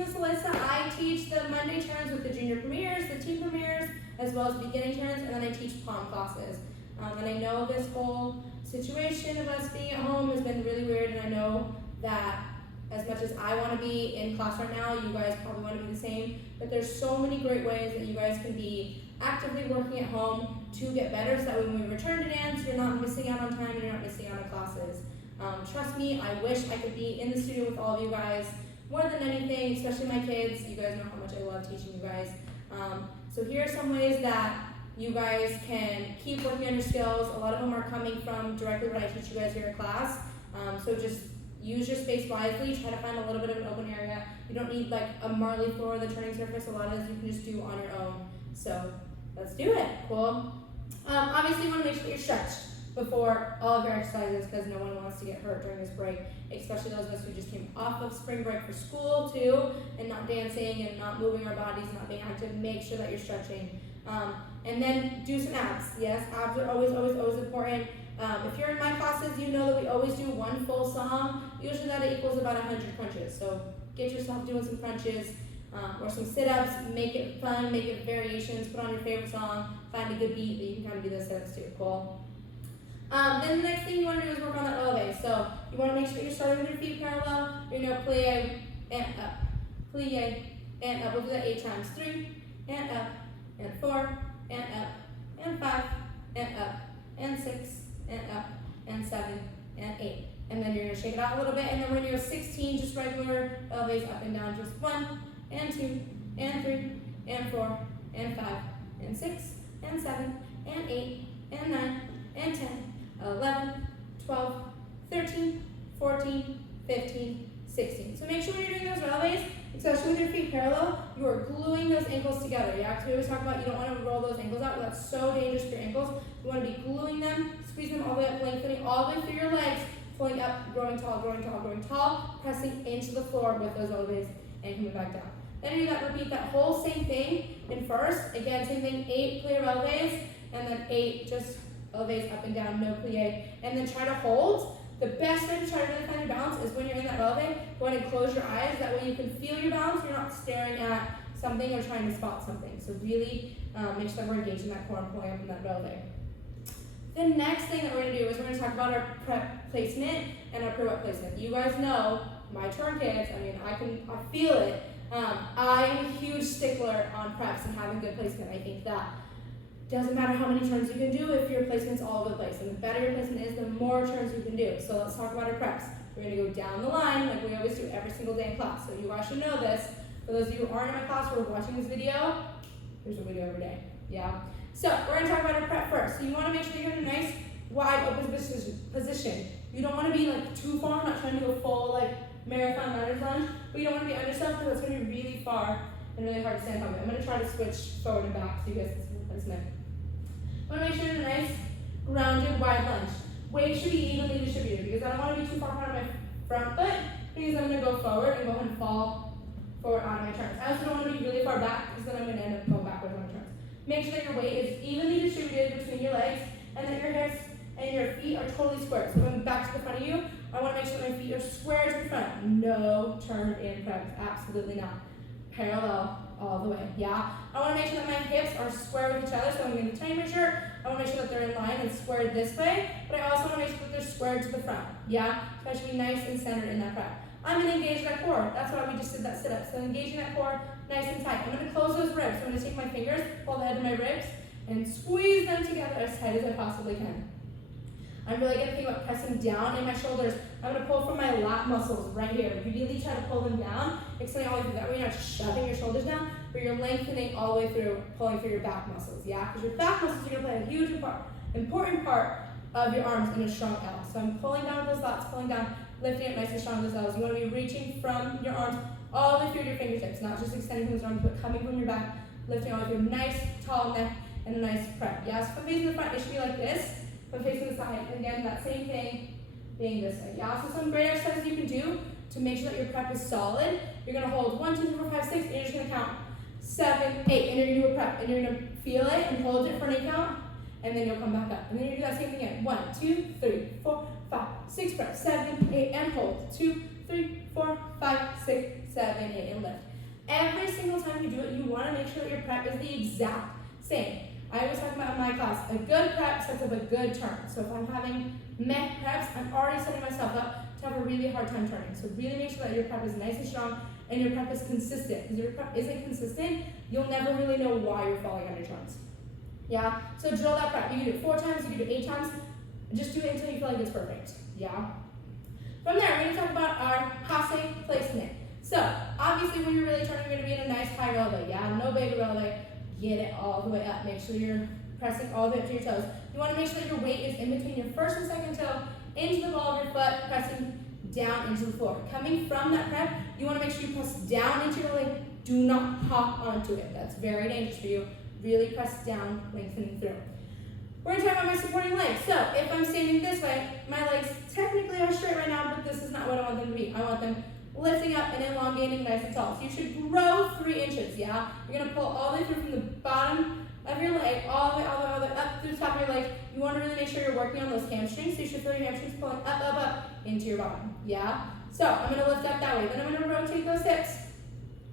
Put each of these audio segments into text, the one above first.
is Miss Alyssa. I teach the Monday turns with the junior premiers, the teen premiers, as well as beginning turns, and then I teach prom classes. And I know this whole situation of us being at home has been really weird, and I know that as much as I want to be in class right now, you guys probably want to be the same, but there's so many great ways that you guys can be actively working at home to get better, so that when we return to dance, you're not missing out on time and you're not missing out on classes. Trust me, I wish I could be in the studio with all of you guys more than anything, especially my kids. You guys know how much I love teaching you guys. So here are some ways that you guys can keep working on your skills. A lot of them are coming from directly what I teach you guys here in class. So just use your space wisely. Try to find a little bit of an open area. You don't need like a marley floor, the turning surface. A lot of this you can just do on your own. So let's do it. Cool. Obviously, you want to make sure that you're stretched before all of your exercises, because no one wants to get hurt during this break, especially those of us who just came off of spring break for school too, and not dancing and not moving our bodies, not being active. Make sure that you're stretching. And then do some abs. Yes, abs are always important. If you're in my classes, you know that we always do one full song. Usually that equals about 100 crunches. So get yourself doing some crunches or some sit-ups. Make it fun, make it variations. Put on your favorite song. Find a good beat that you can kind of do those sit-ups too. Cool. Then the next thing you want to do is work on that elevate. So you want to make sure you're starting with your feet parallel. You're going to plie and up, plie and up. We'll do that 8 times. 3 and up, and 4 and up, and 5 and up, and 6 and up, and 7 and 8. And then you're going to shake it out a little bit, and then we're going to do a 16 just regular elevates up and down, just 1 and 2 and 3 and 4 and 5 and 6 and 7 and 8 and 9 and 10, 11, 12, 13, 14, 15, 16. So make sure when you're doing those elevates, especially with your feet parallel, you are gluing those ankles together. Yeah, because we always talk about you don't want to roll those ankles out. That's so dangerous for your ankles. You want to be gluing them, squeezing them all the way up, lengthening all the way through your legs, pulling up, growing tall, growing tall, growing tall, pressing into the floor with those elevates and coming back down. Then you repeat that whole same thing in first. Again, same thing, 8 plie elevates, and then 8 just elevates up and down, no plie, and then try to hold. The best way to try to really find your balance is when you're in that elevate, go ahead and close your eyes. That way you can feel your balance. You're not staring at something or trying to spot something. So really make sure that we're engaging that core and pulling up in that elevate. The next thing that we're going to do is we're going to talk about our prep placement and our pirouette placement. You guys know, my turn kids, I feel it. I am a huge stickler on preps and having good placement. I think that doesn't matter how many turns you can do if your placement's all over the place. And the better your placement is, the more turns you can do. So let's talk about our preps. We're going to go down the line like we always do every single day in class. So you guys should know this. For those of you who aren't in my class who are watching this video, there's a video every day. Yeah. So we're going to talk about our prep first. So you want to make sure you're in a nice wide open position. You don't want to be like too far. I'm not trying to do a full like marathon runner's lunge, but you don't want to be under stuff because it's going to be really far and really hard to stand on. I'm going to try to switch forward and back so you guys can see the placement. I want to make sure you're in a nice, grounded, wide lunge. Weight should be evenly distributed because I don't want to be too far out of my front foot because I'm going to go forward and go ahead and fall forward on my turns. I also don't want to be really far back because then I'm going to end up going backwards on my turns. Make sure that your weight is evenly distributed between your legs and that your hips and your feet are totally square. So going back to the front of you, I want to make sure that my feet are square to the front. No turn in prep. Absolutely not. Parallel all the way, yeah? I want to make sure that my hips are square with each other, so I'm going to tighten my shirt. I want to make sure that they're in line and squared this way, but I also want to make sure that they're squared to the front, yeah? So I should be nice and centered in that prep. I'm going to engage that core. That's why we just did that sit-up. So engaging that core nice and tight. I'm going to close those ribs. So I'm going to take my fingers, pull the head of my ribs, and squeeze them together as tight as I possibly can. I'm really going to think about pressing down in my shoulders. I'm going to pull from my lat muscles right here. Really try to pull them down, extending all the way through. That way you're not shoving your shoulders down, but you're lengthening all the way through, pulling through your back muscles, yeah? Because your back muscles are going to play a huge important part of your arms in a strong L. So I'm pulling down those lats, pulling down, lifting up nice and strong with those L's. You want to be reaching from your arms all the way through your fingertips, not just extending from those arms, but coming from your back, lifting all the way through. Nice, tall neck, and a nice prep. Yeah, so if I'm facing the front, it should be like this. If I'm facing the side, and again, that same thing being this way. Yeah, so some great exercises you can do to make sure that your prep is solid. You're going to hold 1, 2, 3, 4, 5, 6, and you're just going to count 7, 8, and you're going to do a prep, and you're going to feel it and hold it for an 8 count, and then you'll come back up. And then you do that same thing again. 1, 2, 3, 4, 5, 6 preps, 7, 8, and hold. 2, 3, 4, 5, 6, 7, 8, and lift. single time you do it, you want to make sure that your prep is the exact same. I always talk about in my class, a good prep sets up a good turn. So if I'm having meh preps, I'm already setting myself up to have a really hard time turning. So really make sure that your prep is nice and strong and your prep is consistent. Because if your prep isn't consistent, you'll never really know why you're falling on your turns. Yeah? So drill that prep. You can do it 4 times, you can do it 8 times. Just do it until you feel like it's perfect. Yeah? From there, we're going to talk about our passe placement. So, obviously when you're really turning, you're going to be in a nice high releve. Yeah? No baby releve. Get it all the way up. Make sure you're pressing all the way up to your toes. You want to make sure that your weight is in between your first and second toe, into the ball of your foot, pressing down into the floor. Coming from that prep, you want to make sure you press down into your leg. Do not hop onto it. That's very dangerous for you. Really press down, lengthening through. We're going to talk about my supporting legs. So if I'm standing this way, my legs technically are straight right now, but this is not what I want them to be. I want them lifting up and elongating nice and tall. So you should grow 3 inches, yeah? You're going to pull all the way through from the bottom of your leg, all the way up through the top of your leg. You want to really make sure you're working on those hamstrings, so you should feel your hamstrings pulling up into your bottom, yeah? So I'm going to lift up that way. Then I'm going to rotate those hips,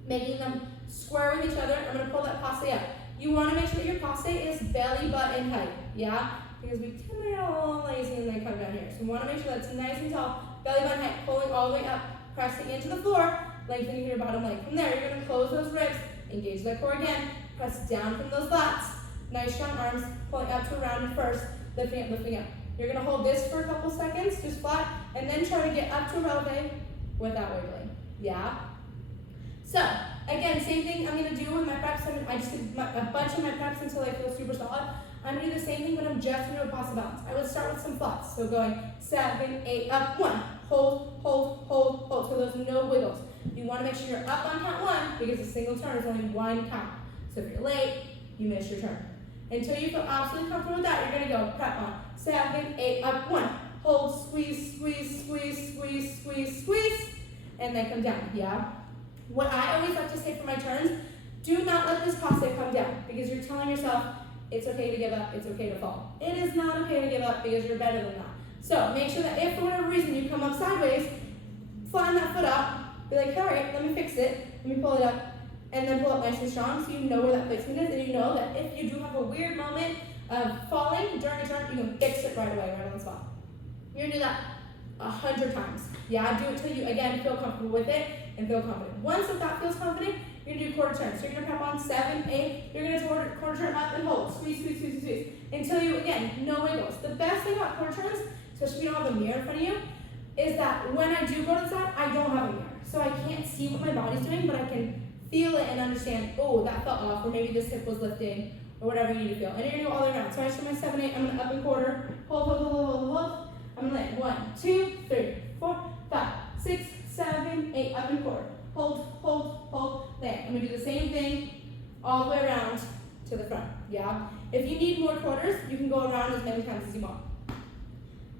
making them square with each other. I'm going to pull that passe up. You want to make sure that your passe is belly button height, yeah? Because we tend to get a little lazy and then come down here. So you want to make sure that's nice and tall, belly button height, pulling all the way up, pressing into the floor, lengthening your bottom leg. From there, you're going to close those ribs, engage that core again, press down from those lats, nice strong arms, pulling up to a rounded first, lifting up, lifting up. You're going to hold this for a couple seconds, just flat, and then try to get up to a releve without wiggling, yeah? So, again, same thing I'm going to do with my preps. I just did a bunch of my preps until I feel super solid. I'm going to do the same thing, but I'm just going to do a passe balance. I would start with some flats. So going 7, 8, up, 1, hold, hold, hold, hold. So there's no wiggles. You want to make sure you're up on count 1 because a single turn is only 1 count. So if you're late, you miss your turn. Until you feel absolutely comfortable with that, you're going to go prep on 7, 8, up, 1, hold, squeeze, squeeze, squeeze, squeeze, squeeze, squeeze, and then come down, yeah? What I always like to say for my turns, do not let this passe come down because you're telling yourself it's okay to give up, it's okay to fall. It is not okay to give up because you're better than that. So make sure that if for whatever reason you come up sideways, flatten that foot up, be like, all right, let me fix it, let me pull it up, and then pull up nice and strong so you know where that placement is, and you know that if you do have a weird moment of falling during a turn, you can fix it right away, right on the spot. You're gonna do that 100 times. Yeah, do it till you, again, feel comfortable with it and feel confident. Once that feels confident, you're gonna do quarter turns. So you're gonna prep on 7, 8, you're gonna quarter turn up and hold, squeeze, squeeze, squeeze, squeeze, until you, again, no wiggles. The best thing about quarter turns, especially if you don't have a mirror in front of you, is that when I do go to the side, I don't have a mirror. So I can't see what my body's doing, but I can feel it and understand, oh, that felt off, or maybe this hip was lifting, or whatever you need to feel. And you're gonna go all the way around. So I show my 7, 8, I'm gonna up and quarter, hold, hold, hold, hold, hold, hold. I'm gonna land 1, 2, 3, 4, 5, 6, 7, 8, up and quarter. Hold, hold, hold, land. I'm gonna do the same thing all the way around to the front, yeah? If you need more quarters, you can go around as many times as you want.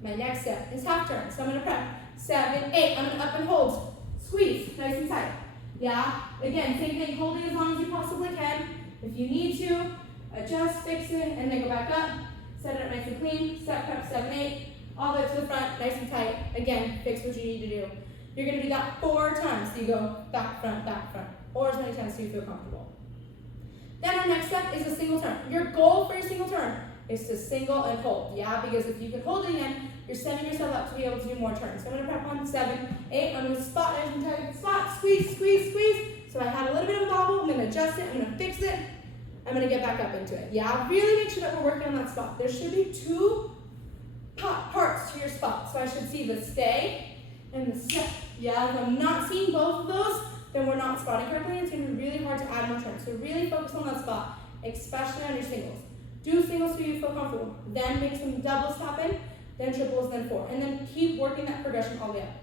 My next step is half turn. So I'm gonna prep 7, 8, I'm gonna up and hold, squeeze, nice and tight, yeah? Again, same thing, holding as long as you possibly can. If you need to, adjust, fix it, and then go back up, set it up nice and clean, step prep 7, 8, all the way to the front, nice and tight. Again, fix what you need to do. You're going to do that 4 times. So you go back, front, or as many times as you feel comfortable. Then our next step is a single turn. Your goal for your single turn is to single and hold, yeah? Because if you can hold it again, you're setting yourself up to be able to do more turns. So I'm going to prep on 7, 8, I'm going to spot it and tight, spot, squeeze, squeeze, squeeze. So I had a little bit of a bobble, I'm going to adjust it, I'm going to fix it, I'm going to get back up into it, yeah? Really make sure that we're working on that spot. There should be 2 parts to your spot. So I should see the stay and the step. Yeah, if I'm not seeing both of those, then we're not spotting correctly. It's going to be really hard to add more turns. So really focus on that spot, especially on your singles. Do singles so you feel comfortable. Then make some doubles happen, then triples, then 4. And then keep working that progression all the way up.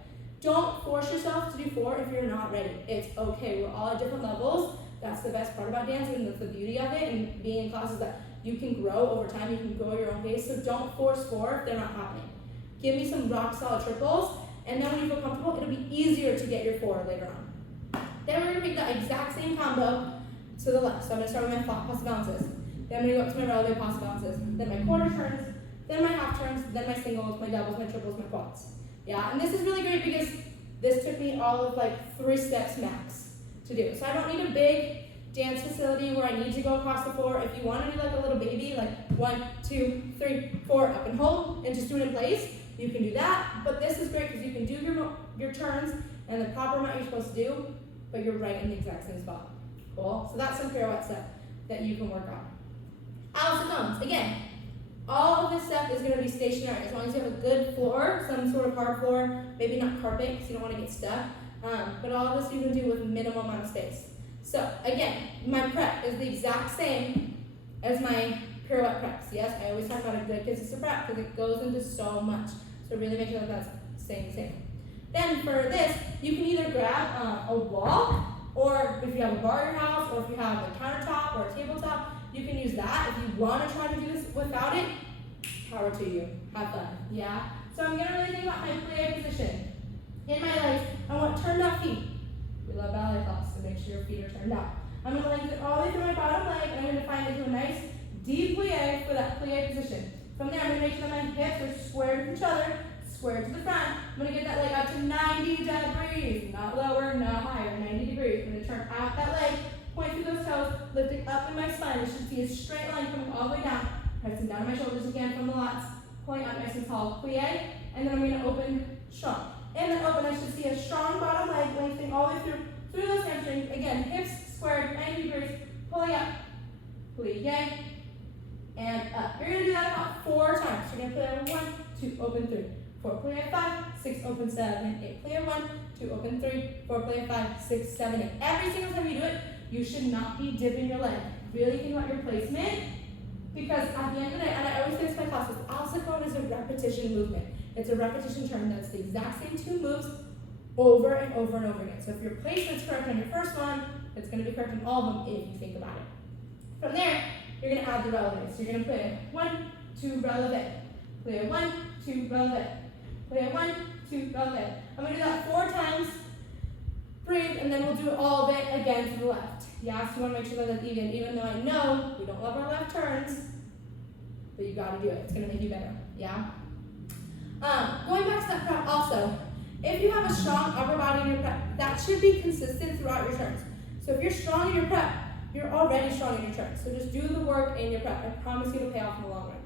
Don't force yourself to do 4 if you're not ready. It's okay. We're all at different levels. That's the best part about dancing, and that's the beauty of it, and being in classes that you can grow over time, you can grow your own pace, so don't force 4 if they're not happening. Give me some rock solid triples, and then when you feel comfortable, it'll be easier to get your 4 later on. Then we're gonna make the exact same combo to the left. So I'm gonna start with my passe balances. Then I'm gonna go up to my releve passe balances. Then my quarter turns, then my half turns, then my singles, my doubles, my triples, my quads. Yeah, and this is really great because this took me all of like 3 steps max to to do. So I don't need a big dance facility where I need to go across the floor. If you want to do like a little baby, like 1, 2, 3, 4, up and hold, and just do it in place, you can do that. But this is great because you can do your turns and the proper amount you're supposed to do, but you're right in the exact same spot. Cool? So that's some pirouette stuff that you can work on. Alyssa cones. Again, all of this stuff is going to be stationary as long as you have a good floor, some sort of hard floor, maybe not carpet because you don't want to get stuck. But all of this you can do with minimal amount of space. So again, my prep is the exact same as my pirouette preps. Yes, I always talk about a good consistent prep because it goes into so much. So really make sure that that's staying the same. Then for this, you can either grab a wall, or if you have a bar at your house, or if you have a countertop or a tabletop, you can use that. If you want to try to do this without it, power to you. Have fun. Yeah? So I'm going to really think about my plie position. In my legs, I want turned out feet. We love ballet class, so make sure your feet are turned out. I'm going to lengthen all the way through my bottom leg, and I'm going to find into a nice deep plie for that plie position. From there, I'm going to make sure that my hips are squared to each other, squared to the front. I'm going to get that leg out to 90 degrees, not lower, not higher, 90 degrees. I'm going to turn out that leg, point through those toes, lifting up in my spine. You should see a straight line coming all the way down. Pressing down my shoulders again from the lats, pulling out nice and tall, plie, and then I'm going to open strong. And then open, I should see a strong bottom leg lengthening all the way through those hamstrings. Again, hips squared, 90 degrees, pulling up, plie, and up. You're going to do that about 4 times. You're going to plie 1, 2, open 3, 4, plie 5, 6, open 7, 8, plie 1, 2, open 3, 4, plie 5, 6, 7, 8. Every single time you do it, you should not be dipping your leg. Really think about your placement, because at the end of the day, and I always say this in my classes, Alyssa cone is a repetition movement. It's a repetition turn that's the exact same 2 moves over and over and over again. So if your placement's correct on your first one, it's going to be correct on all of them if you think about it. From there, you're going to add the releve. So you're going to play 1, 2, releve. Play 1, 2, releve. Play 1, 2, releve. I'm going to do that 4 times. Breathe, and then we'll do all of it again to the left. Yeah, so you want to make sure that that's even though I know we don't love our left turns, but you got to do it. It's going to make you better. Yeah? Going back to that prep also, if you have a strong upper body in your prep, that should be consistent throughout your turns. So if you're strong in your prep, you're already strong in your turns. So just do the work in your prep. I promise you it'll pay off in the long run.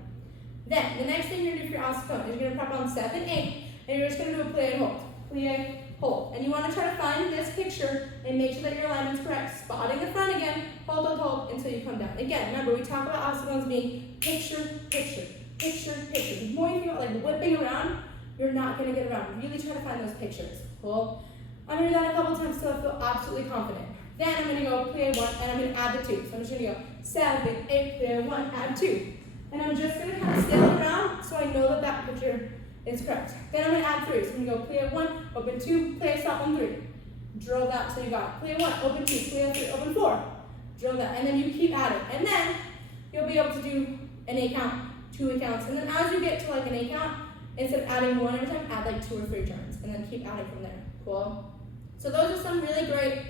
Then, the next thing you're going to do for your Alyssa cone is you're going to prep on 7, 8, and you're just going to do a plie and hold. Plie, hold. And you want to try to find this picture and make sure that your alignment's correct. Spotting the front again, hold, hold, hold until you come down. Again, remember we talk about Alyssa cones being picture, picture, picture, picture. The more you think about like whipping around, you're not going to get around. Really try to find those pictures. Cool? I'm going to do that a couple times until I feel absolutely confident. Then I'm going to go plie 1 and I'm going to add the 2. So I'm just going to go 7, 8, plie 1, add 2. And I'm just going to kind of stay around so I know that that picture is correct. Then I'm going to add 3. So I'm going to go plie 1, open 2, plie stop on 3. Drill that till you got it. Plie 1, open 2, plie 3, open 4. Drill that. And then you keep adding. And then you'll be able to do an 8 count, 2 8 counts. And then as you get to like an 8 count, instead of adding 1 at a time, add like 2 or 3 turns. And then keep adding from there. Cool? So those are some really great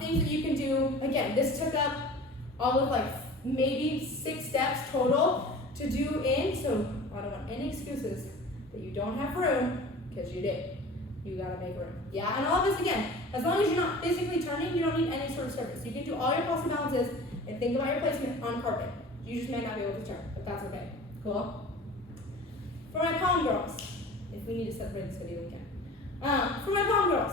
things that you can do. Again, this took up all of like maybe 6 steps total to do in. So I don't want any excuses that you don't have room, because you did. You gotta make room. Yeah, and all of this again, as long as you're not physically turning, you don't need any sort of surface. You can do all your pulse and balances and think about your placement on carpet. You just may not be able to turn, but that's okay. Cool? For my palm girls, if we need to separate this video, we can. For my palm girls,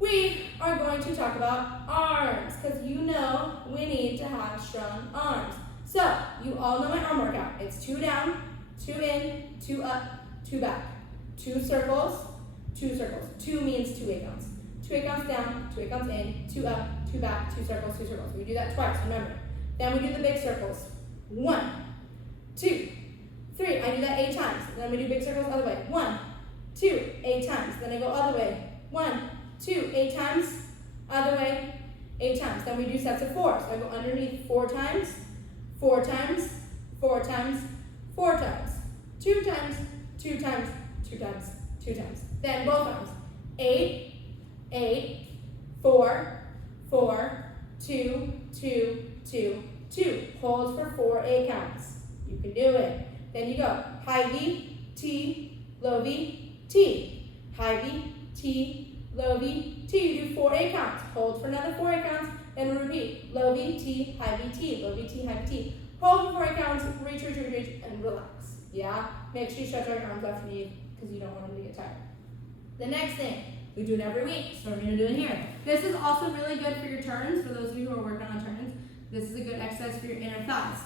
we are going to talk about arms, because you know we need to have strong arms. So, you all know my arm workout. It's 2 down, 2 in, 2 up, 2 back. 2 circles, 2 circles. 2 means 2 8 counts. 2 8 counts down, 2 8 counts in, 2 up, 2 back, 2 circles, 2 circles. We do that twice, remember. Then we do the big circles. 1, 2, 3. I do that 8 times. Then we do big circles other way. 1, 2, 8 times. Then I go other way. 1, 2, 8 times. Other way, 8 times. Then we do sets of 4. So I go underneath 4 times, 4 times, 4 times, 4 times, 2 times, 2 times, 2 times, 2 times. Then both arms. 8, 8, 4, 4, 2, 2, 2, 2. Hold for 4 8 counts. You can do it. Then you go high V, T, low V, T. High V, T, low V, T, you do 4 8 counts. Hold for another 4 8 counts, then repeat. Low V, T, high V, T, low V, T, high V, T. Hold for 4 8 counts, reach, and relax. Yeah? Make sure you stretch out your arms after you, because you don't want them to get tired. The next thing, we do it every week, so we're going to do it here. This is also really good for your turns, for those of you who are working on turns. This is a good exercise for your inner thighs.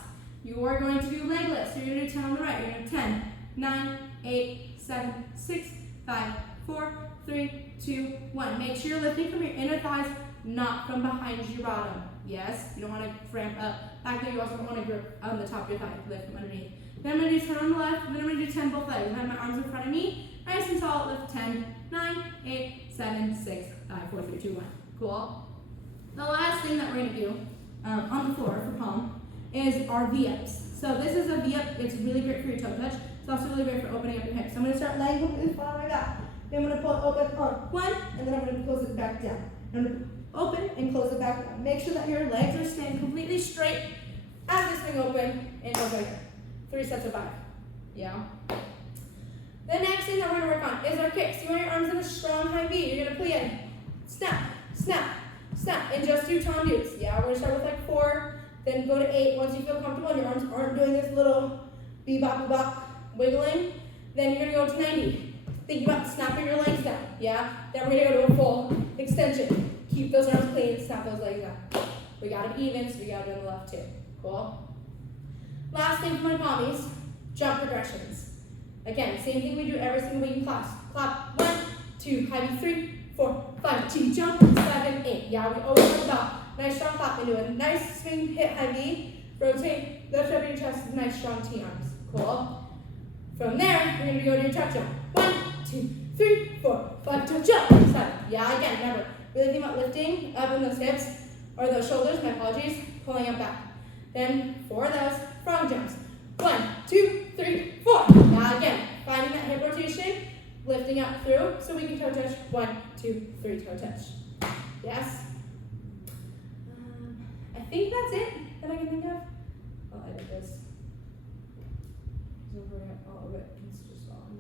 You are going to do leg lifts. You're going to do 10 on the right. You're going to do 10, 9, 8, 7, 6, 5, 4, 3, 2, 1. Make sure you're lifting from your inner thighs, not from behind your bottom. Yes, you don't want to cramp up. Back there, you also don't want to grip on the top of your thigh, lift from underneath. Then I'm going to do 10 on the left, and then I'm going to do 10 both legs. I have my arms in front of me, nice and tall, lift 10, 9, 8, 7, 6, 5, 4, 3, 2, 1. Cool? The last thing that we're going to do on the floor for palm is our V-ups. So this is a V-up. It's really great for your toe touch. It's also really great for opening up your hips. So I'm going to start laying open as far as I got. Then I'm going to pull it open on 1, and then I'm going to close it back down. I'm going to open and close it back down. Make sure that your legs are staying completely straight as this thing open and over here. 3 sets of 5. Yeah. The next thing that we're going to work on is our kicks. You want your arms in a strong high V. You're going to plie in. Snap, snap, snap, and just do tendus. Yeah, we're going to start with like 4, then go to 8. Once you feel comfortable and your arms aren't doing this little bebop wiggling, then you're going to go to 90. Think about snapping your legs down. Yeah, then we're going to go to a full extension. Keep those arms clean, snap those legs down. We got it even, so we got it on the left too. Cool? Last thing for my pommies, jump progressions. Again, same thing we do every single week in class. Clap, 1, 2, high V, 3, 4, 5, T, jump, 7, 8. Yeah, we always talk about nice strong clap into a nice swing, hit high V, rotate, lift up your chest, nice strong T arms. Cool? From there, you're going to go to your tuck jump. 1, 2, 3, 4, 5, tuck jump, 7. Yeah, again, remember, really think about lifting up in those hips, or those shoulders, my apologies, pulling up back. Then 4 of those frog jumps. 1, 2, 3, 4. Now again, finding that hip rotation, lifting up through, so we can toe touch. 1, 2, 3, toe touch. Yes? I think that's it that I can think of. I'll edit this. Don't forget all of it. It's just all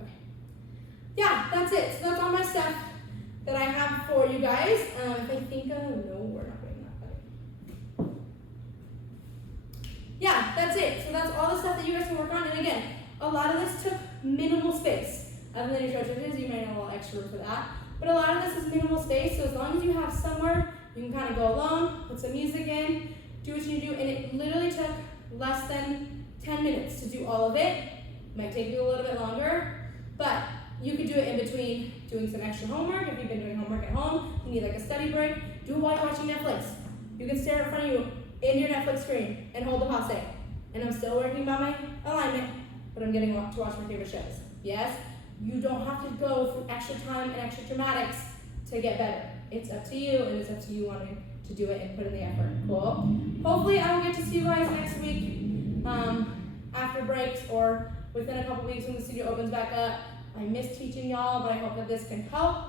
okay. Yeah, that's it. So that's all my stuff that I have for you guys. If I think of, no, we're not doing that. Yeah, that's it. So that's all the stuff that you guys can work on. And again, a lot of this took minimal space. Other than your stretches, you might need a little extra for that. But a lot of this is minimal space, so as long as you have somewhere, you can kind of go alone, put some music in, do what you need to do. And it literally took less than 10 minutes to do all of it. It might take you a little bit longer, but you could do it in between doing some extra homework. If you've been doing homework at home, you need like a study break, do it while you're watching Netflix. You can stare in front of you in your Netflix screen and hold the pause. And I'm still working on my alignment, but I'm getting to watch my favorite shows. Yes? You don't have to go through extra time and extra dramatics to get better. It's up to you, and it's up to you wanting to do it and put in the effort. Cool? Hopefully I will get to see you guys next week after breaks or within a couple weeks when the studio opens back up. I miss teaching y'all, but I hope that this can help.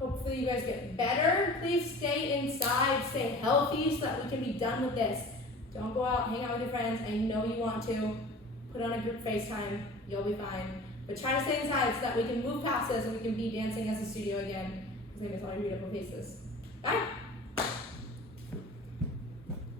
Hopefully you guys get better. Please stay inside, stay healthy so that we can be done with this. Don't go out, hang out with your friends. I know you want to. Put on a group FaceTime. You'll be fine. But try to stay inside so that we can move past this and we can be dancing as a studio again. Because I miss all your beautiful faces. Bye.